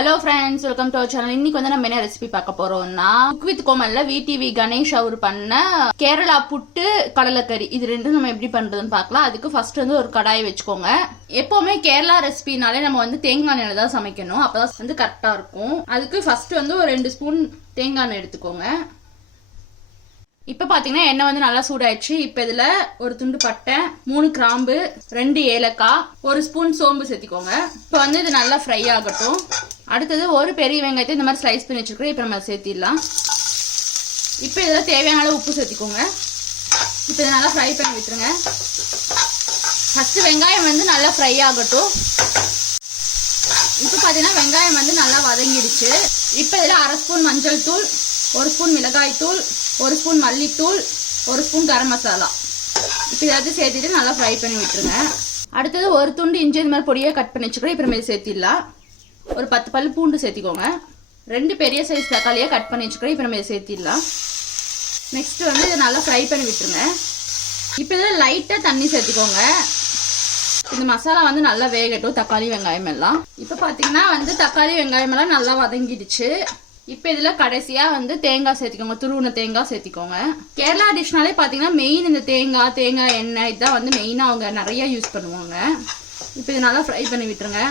Hello friends, welcome to our channel. இன்னைக்கு வந்து நம்ம என்ன ரெசிபி பார்க்க போறோம்னா, குக் வித் கோமல்ல விடிவி கணேஷ் அவர் பண்ண கேரளா புட்டு கடலைக்கறி. இது ரெண்டும் நம்ம எப்படி பண்றதுன்னு பார்க்கலாம். அதுக்கு ஃபர்ஸ்ட் வந்து ஒரு கடாயை வச்சுக்கோங்க. எப்பவுமே கேரளா ரெசிபினாலே நம்ம வந்து தேங்காய் எண்ணெயில தான் சமைக்கணும், அப்பதான் வந்து கரெக்டா இருக்கும். அதுக்கு ஃபர்ஸ்ட் வந்து ஒரு 2 ஸ்பூன் தேங்காய் எண்ணெய் எடுத்துக்கோங்க. இப்ப பாத்தீங்கன்னா எண்ணெய் வந்து நல்லா சூடாயிடுச்சு. இப்ப இதுல ஒரு துண்டு பட்டை, 3 கிராம்பு, 2 ஏலக்காய், 1 ஸ்பூன் சோம்பு சேர்த்திக்கோங்க. இப்ப வந்து இது நல்லா ஃப்ரை ஆகட்டும். அடுத்தது ஒரு பெரிய வெங்காயத்தை இந்த மாதிரி ஸ்லைஸ் பண்ணி வச்சிருக்கோம். இப்ப நம்ம சேர்த்திடலாம். இப்ப இதுல தேவையான அளவு உப்பு சேர்த்திக்கோங்க. இப்ப இதை நல்லா ஃப்ரை பண்ணி விட்டுருங்க. ஃபர்ஸ்ட் வெங்காயம் வந்து நல்லா ஃப்ரை ஆகட்டும். இப்ப பாத்தீங்கன்னா வெங்காயம் வந்து நல்லா வதங்கிடுச்சு. இப்ப இதுல 1/2 ஸ்பூன் மஞ்சள் தூள், 1 ஸ்பூன் மிளகாய் தூள், 1 ஸ்பூன் மல்லித்தூள், 1 ஸ்பூன் கரம் மசாலா இப்போ எல்லாத்தையும் சேர்த்துட்டு நல்லா ஃப்ரை பண்ணி விட்டுருங்க. அடுத்தது ஒரு துண்டு இஞ்சி இந்த மாதிரி பொடியாக கட் பண்ணி வச்சுக்கிறோம். இப்போ நம்ம சேர்த்திடலாம். ஒரு 10 பல் பூண்டு சேர்த்திக்கோங்க. 2 பெரிய சைஸ் தக்காளியை கட் பண்ணி வச்சுக்கிறோம். இப்போ நம்ம சேர்த்திடலாம். நெக்ஸ்ட் வந்து இதை நல்லா ஃப்ரை பண்ணி விட்டுருங்க. இப்போ இதில் லைட்டாக தண்ணி சேர்த்திக்கோங்க. இந்த மசாலா வந்து நல்லா வேகட்டும், தக்காளி வெங்காயம் எல்லாம். இப்போ பார்த்தீங்கன்னா வந்து தக்காளி வெங்காயம் எல்லாம் நல்லா வதங்கிடுச்சு. இப்போ இதில் கடைசியாக வந்து தேங்காய் சேர்த்திக்கோங்க. துருவின தேங்காய் சேர்த்திக்கோங்க. கேரளா டிஷ்னாலே பார்த்தீங்கன்னா மெயின் இந்த தேங்காய் எண்ணெய் இதுதான் வந்து மெயினாக அவங்க நிறைய யூஸ் பண்ணுவாங்க. இப்போ இது நல்லா ஃப்ரை பண்ணி விட்டுருங்க.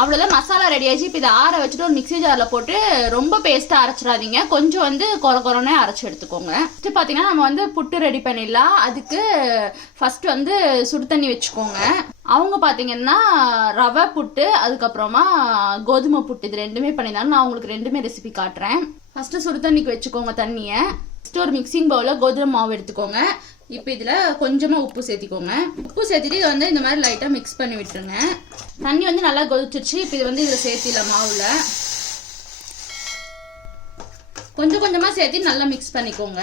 அவ்வளோதான், மசாலா ரெடி ஆயிடுச்சு. இப்போ இதை ஆற வச்சுட்டு ஒரு மிக்ஸி ஜாரில் போட்டு ரொம்ப பேஸ்ட்டாக அரைச்சிடாதீங்க, கொஞ்சம் வந்து கொரனே அரைச்சி எடுத்துக்கோங்க. ஃபஸ்ட்டு பார்த்தீங்கன்னா நம்ம வந்து புட்டு ரெடி பண்ணிடலாம். அதுக்கு ஃபர்ஸ்ட் வந்து சுடு தண்ணி வச்சுக்கோங்க. அவங்க பார்த்தீங்கன்னா ரவை புட்டு, அதுக்கப்புறமா கோதுமை புட்டு, இது ரெண்டுமே பண்ணியிருந்தாங்க. நான் உங்களுக்கு ரெண்டுமே ரெசிபி காட்டுறேன். ஃபர்ஸ்ட் சுடு தண்ணிக்கு வச்சுக்கோங்க தண்ணியை. ஃபர்ஸ்ட் ஒரு மிக்சிங் பவுலில் கோதுமை மாவு எடுத்துக்கோங்க. இப்போ இதில் கொஞ்சமாக உப்பு சேர்த்திக்கோங்க. உப்பு சேர்த்துட்டு இதை வந்து இந்த மாதிரி லைட்டாக மிக்ஸ் பண்ணி விட்டுருங்க. தண்ணி வந்து நல்லா கொதிச்சிருச்சு. இப்போ இது வந்து இதில் சேர்த்திடலாம். மாவில் கொஞ்சம் கொஞ்சமாக சேர்த்து நல்லா மிக்ஸ் பண்ணிக்கோங்க.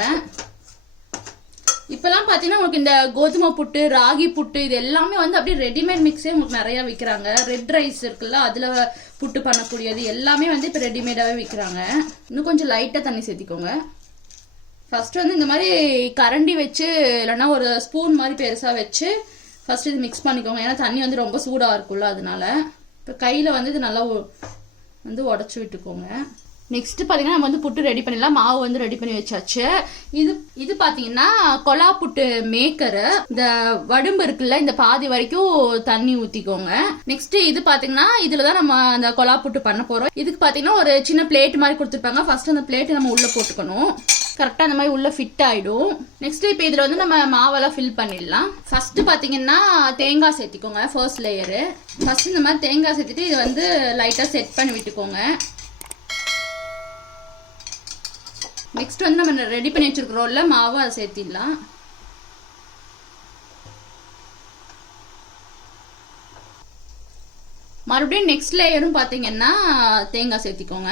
இப்போலாம் பார்த்தீங்கன்னா உங்களுக்கு இந்த கோதுமை புட்டு, ராகி புட்டு, இது எல்லாமே வந்து அப்படியே ரெடிமேட் மிக்ஸே உங்களுக்கு நிறையா விற்கிறாங்க. ரெட் ரைஸ் இருக்குல்ல, அதில் புட்டு பண்ணக்கூடியது எல்லாமே வந்து இப்போ ரெடிமேடாகவே விற்கிறாங்க. இன்னும் கொஞ்சம் லைட்டாக தண்ணி சேர்த்திக்கோங்க. ஃபர்ஸ்ட் வந்து இந்த மாதிரி கரண்டி வச்சு இல்லைன்னா ஒரு ஸ்பூன் மாதிரி பெருசாக வச்சு ஃபர்ஸ்ட் இது மிக்ஸ் பண்ணிக்கோங்க. ஏன்னா தண்ணி வந்து ரொம்ப சூடாக இருக்குல்ல, அதனால. இப்போ கையில் வந்து இது நல்லா வந்து உடச்சி விட்டுக்கோங்க. நெக்ஸ்ட் பார்த்தீங்கன்னா நம்ம வந்து புட்டு ரெடி பண்ணிடலாம். மாவு வந்து ரெடி பண்ணி வச்சாச்சு. இது பார்த்தீங்கன்னா கொலா புட்டு மேக்கரு. இந்த வடும்பு இருக்குல்ல, இந்த பாதி வரைக்கும் தண்ணி ஊற்றிக்கோங்க. நெக்ஸ்ட் இது பார்த்தீங்கன்னா இதில் தான் நம்ம அந்த கொலா புட்டு பண்ண போகிறோம். இதுக்கு பார்த்தீங்கன்னா ஒரு சின்ன பிளேட் மாதிரி கொடுத்துருப்பாங்க. ஃபர்ஸ்ட் அந்த பிளேட்டை நம்ம உள்ளே போட்டுக்கணும். கரெக்டாக அந்த மாதிரி உள்ள ஃபிட் ஆகிடும். நெக்ஸ்ட் இப்போ இதில் வந்து நம்ம மாவெல்லாம் ஃபில் பண்ணிடலாம். ஃபர்ஸ்ட் பார்த்தீங்கன்னா தேங்காய் சேர்த்திக்கோங்க. ஃபர்ஸ்ட் லேயரு ஃபர்ஸ்ட் இந்த மாதிரி தேங்காய் சேர்த்துட்டு இதை வந்து லைட்டாக செட் பண்ணி விட்டுக்கோங்க. நெக்ஸ்ட் வந்து நம்ம ரெடி பண்ணி வச்சிருக்கிறோம்ல மாவு, அதை சேர்த்திடலாம். மறுபடியும் நெக்ஸ்ட் லேயரும் பார்த்தீங்கன்னா தேங்காய் சேர்த்திக்கோங்க.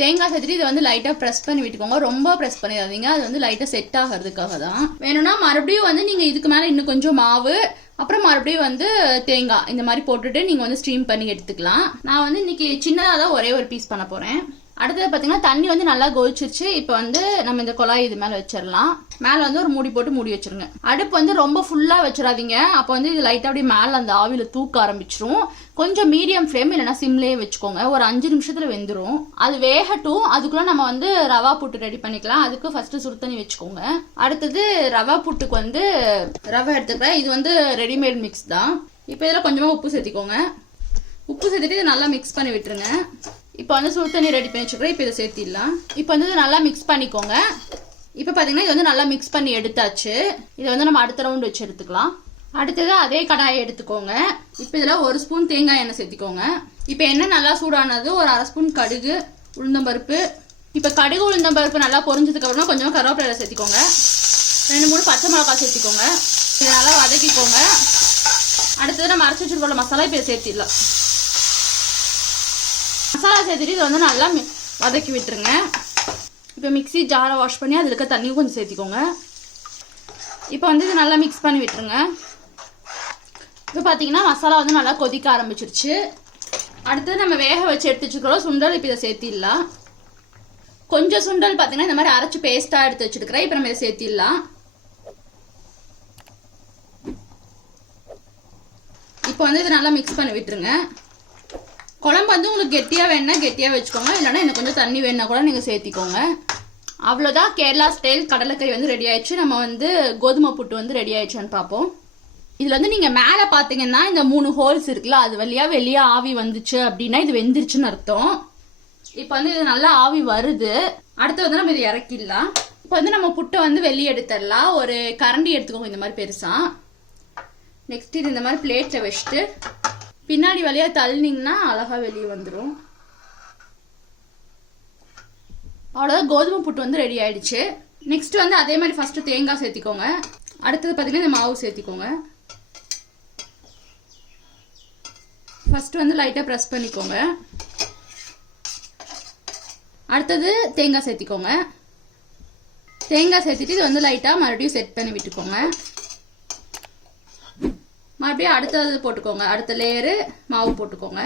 தேங்காய் சேர்த்துட்டு இதை வந்து லைட்டாக ப்ரெஸ் பண்ணி விட்டுக்கோங்க. ரொம்ப ப்ரெஸ் பண்ணிடாதீங்க, அது வந்து லைட்டாக செட் ஆகிறதுக்காக தான். வேணும்னா மறுபடியும் வந்து நீங்கள் இதுக்கு மேலே இன்னும் கொஞ்சம் மாவு, அப்புறம் மறுபடியும் வந்து தேங்காய் இந்த மாதிரி போட்டுட்டு நீங்கள் வந்து ஸ்டீம் பண்ணி எடுத்துக்கலாம். நான் வந்து இன்னைக்கு சின்னதாக தான் ஒரே ஒரு பீஸ் பண்ண போகிறேன். அடுத்தது பார்த்தீங்கன்னா தண்ணி வந்து நல்லா கொதிச்சிருச்சு. இப்போ வந்து நம்ம இந்த குழாய் இது மேலே வச்சிடலாம். மேலே வந்து ஒரு மூடி போட்டு மூடி வச்சிருங்க. அடுப்பு வந்து ரொம்ப ஃபுல்லாக வச்சிடாதீங்க, அப்போ வந்து இது லைட்டாக அப்படியே மேலே அந்த ஆவியில் தூக்க ஆரம்பிச்சிரும். கொஞ்சம் மீடியம் ஃப்ளேம் இல்லைன்னா சிம்லேயே வச்சுக்கோங்க. ஒரு 5 நிமிஷத்தில் வெந்துடும். அது வேகட்டும். அதுக்குள்ள நம்ம வந்து ரவா புட்டு ரெடி பண்ணிக்கலாம். அதுக்கு ஃபர்ஸ்ட் சுடு தண்ணி வச்சுக்கோங்க. அடுத்தது ரவா புட்டுக்கு வந்து ரவை எடுத்துக்கிறேன். இது வந்து ரெடிமேட் மிக்ஸ் தான். இப்போ இதில் கொஞ்சமாக உப்பு சேர்த்திக்கோங்க. உப்பு சேர்த்துட்டு இதை நல்லா மிக்ஸ் பண்ணி விட்டுருங்க. இப்போ வந்து சுடு தண்ணி ரெடி பண்ணி வச்சுக்கிறேன். இப்போ இதை சேர்த்திடலாம். இப்போ வந்து நல்லா மிக்ஸ் பண்ணிக்கோங்க. இப்போ பார்த்தீங்கன்னா இது வந்து நல்லா மிக்ஸ் பண்ணி எடுத்தாச்சு. இதை வந்து நம்ம அடுத்த ரவுண்ட் வச்சு எடுத்துக்கலாம். அடுத்தது அதே கடாயை எடுத்துக்கோங்க. இப்போ இதில் 1 ஸ்பூன் தேங்காய் எண்ணெய் சேர்த்திக்கோங்க. இப்போ எண்ணெய் நல்லா சூடானது ஒரு 1/2 ஸ்பூன் கடுகு, உளுந்தம்பருப்பு. இப்போ கடுகு உளுந்தம்பருப்பு நல்லா பொரிஞ்சதுக்கு அப்புறமா கொஞ்சமாக கருவேப்பிலை சேர்த்திக்கோங்க. 2-3 பச்சை மிளகாய் சேர்த்திக்கோங்க. இதை நல்லா வதக்கிக்கோங்க. அடுத்தது நம்ம அரைச்சி வச்சிருக்கோம் மசாலா இப்போ சேர்த்திடலாம். மசாலா சேர்த்துட்டு இதை வந்து நல்லா வதக்கி விட்டுருங்க. இப்போ மிக்ஸி ஜாரை வாஷ் பண்ணி அதில் இருக்க தண்ணியும் கொஞ்சம் சேர்த்திக்கோங்க. இப்போ வந்து இது நல்லா மிக்ஸ் பண்ணி விட்டுருங்க. இப்போ பார்த்தீங்கன்னா மசாலா வந்து நல்லா கொதிக்க ஆரம்பிச்சிருச்சு. அடுத்தது நம்ம வேக வச்சு எடுத்து வச்சுக்கிறோம் சுண்டல். இப்போ இதை சேர்த்திடலாம். கொஞ்சம் சுண்டல் பார்த்தீங்கன்னா இந்த மாதிரி அரைச்சி பேஸ்ட்டாக எடுத்து வச்சுருக்கிறேன். இப்போ நம்ம இதை சேர்த்திடலாம். இப்போ வந்து இதை நல்லா மிக்ஸ் பண்ணி விட்டுருங்க. வந்து உங்களுக்கு கெட்டியா வேணா கெட்டியா வச்சுக்கோங்க, இல்லைன்னா இன்னும் கொஞ்சம் தண்ணி வேணா கூட நீங்க சேர்த்திக்கோங்க. அவ்வளோதான், கேரளா ஸ்டைல் கடலைக்கறி வந்து ரெடி ஆயிடுச்சு. நம்ம வந்து கோதுமை புட்டு வந்து ரெடி ஆயிடுச்சான்னு பார்ப்போம். இதுல வந்து நீங்க மேல பாத்தீங்கன்னா இந்த 3 ஹோல்ஸ் இருக்குல்ல, அது வழியா வெளியே ஆவி வந்துச்சு அப்படின்னா இது வெந்துருச்சுன்னு அர்த்தம். இப்போ வந்து இது நல்லா ஆவி வருது. அடுத்து வந்து நம்ம இதை இறக்கிடலாம். இப்போ வந்து நம்ம புட்டை வந்து வெளியே எடுத்துடலாம். ஒரு கரண்டி எடுத்துக்கோங்க இந்த மாதிரி பெருசா. நெக்ஸ்ட் இது இந்த மாதிரி பிளேட்ல வச்சுட்டு பின்னாடி வழியா தள்ளினீங்கன்னா அழகா வெளியே வந்துடும். அவ்வளோதான், கோதுமை புட்டு வந்து ரெடி ஆயிடுச்சு. நெக்ஸ்ட் வந்து அதே மாதிரி ஃபர்ஸ்ட் தேங்காய் சேர்த்திக்கோங்க. அடுத்தது பார்த்தீங்கன்னா இந்த மாவு சேர்த்திக்கோங்க. ஃபர்ஸ்ட் வந்து லைட்டாக ப்ரெஸ் பண்ணிக்கோங்க. அடுத்தது தேங்காய் சேர்த்திக்கோங்க. தேங்காய் சேர்த்துட்டு இது வந்து லைட்டாக மறுபடியும் செட் பண்ணி விட்டுக்கோங்க. மறுபடியும் அடுத்தது போட்டுக்கோங்க. அடுத்த லேயரு மாவு போட்டுக்கோங்க.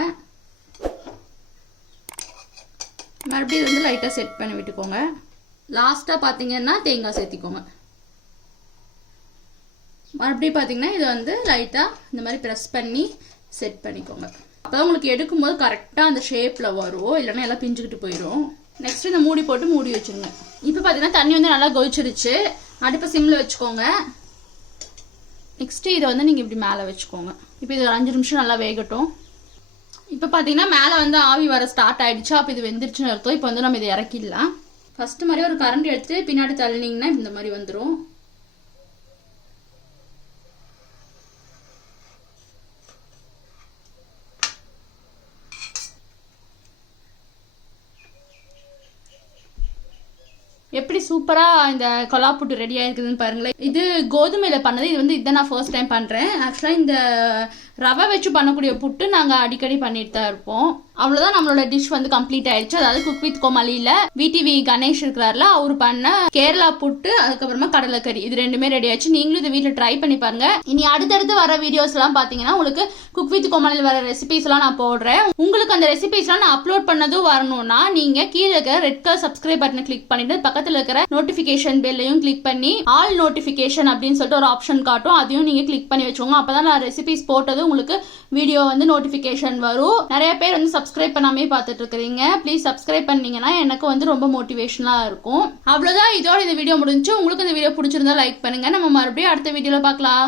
மறுபடியும் வந்து லைட்டாக செட் பண்ணி விட்டுக்கோங்க. லாஸ்ட்டாக பார்த்தீங்கன்னா தேங்காய் சேர்த்திக்கோங்க. மறுபடியும் பார்த்தீங்கன்னா இது வந்து லைட்டாக இந்த மாதிரி ப்ரெஸ் பண்ணி செட் பண்ணிக்கோங்க. அப்போதான் உங்களுக்கு எடுக்கும்போது கரெக்டாக அந்த ஷேப்பில் வரும், இல்லைன்னா எல்லாம் பிஞ்சுக்கிட்டு போயிடும். நெக்ஸ்ட் இந்த மூடி போட்டு மூடி வச்சுருங்க. இப்போ பார்த்தீங்கன்னா தண்ணி வந்து நல்லா கொதிச்சிருச்சு. அடுப்பை சிம்மில் வச்சுக்கோங்க. நெக்ஸ்ட் இதை வந்து நீங்கள் இப்படி மேலே வச்சுக்கோங்க. இப்போ இது ஒரு 5 நிமிஷம் நல்லா வேகட்டும். இப்போ பார்த்தீங்கன்னா மேலே வந்து ஆவி வர ஸ்டார்ட் ஆயிடுச்சு. அப்போ இது வெந்துருச்சுன்னு அர்த்தம். இப்போ வந்து நம்ம இதை இறக்கிடலாம். ஃபர்ஸ்ட் மாதிரி ஒரு கரண்டி எடுத்துட்டு பின்னாடி தள்ளினீங்கன்னா இந்த மாதிரி வந்துடும். எப்படி சூப்பரா இந்த கொலாப்புட்டு ரெடி ஆயிருக்குதுன்னு பாருங்களேன். இது கோதுமையில பண்ணது. இது வந்து இதை நான் ஃபர்ஸ்ட் டைம் பண்றேன். ஆக்சுவலா இந்த ரவை வச்சு பண்ணக்கூடிய புட்டு நாங்க அடிக்கடி பண்ணிட்டு தான் இருப்போம். அவ்வளவுதான், நம்மளோட டிஷ் வந்து கம்ப்ளீட் ஆயிடுச்சு. அதாவது குக் வித் கோமாளியில விடிவி கணேஷ் இருக்கிறாருல, அவரு பண்ண கேரளா புட்டு, அதுக்கப்புறமா கடலைக்கறி, இது ரெண்டுமே ரெடி ஆயிடுச்சு. நீங்களும் இதை வீட்டுல ட்ரை பண்ணி பாருங்க. இனி அடுத்தடுத்து வர வீடியோஸ் எல்லாம் பாத்தீங்கன்னா உங்களுக்கு குக் வித் கோமாளியில் வர ரெசிபிஸ் எல்லாம் நான் போடுறேன். உங்களுக்கு அந்த ரெசிபிஸ் எல்லாம் நான் அப்லோட் பண்ணதும் வரணும்னா நீங்க கீழே இருக்கிற ரெட் கலர் சப்ஸ்கிரைப் பட்டனை கிளிக் பண்ணிட்டு பக்கத்துல இருக்கிற நோட்டிபிகேஷன் பெல்லையும் கிளிக் பண்ணி ஆல் நோட்டிபிகேஷன் அப்படின்னு சொல்லிட்டு ஒரு ஆப்ஷன் காட்டும், அதையும் நீங்க கிளிக் பண்ணி வச்சுக்கோங்க. அப்பதான் நான் ரெசிபிஸ் போட்டது உங்களுக்கு வீடியோ வந்து நோட்டிபிகேஷன் வரும். நிறைய பேர் வந்து சப்ஸ்கிரைப் பண்ணாமே பார்த்துட்டு இருக்கிறீங்க. ப்ளீஸ் சப்ஸ்கிரைப் பண்ணீங்கன்னா எனக்கு வந்து ரொம்ப மோட்டிவேஷனா இருக்கும். அவ்வளவுதான், இதோட இந்த வீடியோ முடிஞ்சு. உங்களுக்கு இந்த வீடியோ பிடிச்சிருந்தா லைக் பண்ணுங்க. நம்ம மறுபடியும் அடுத்த வீடியோல பார்க்கலாம்.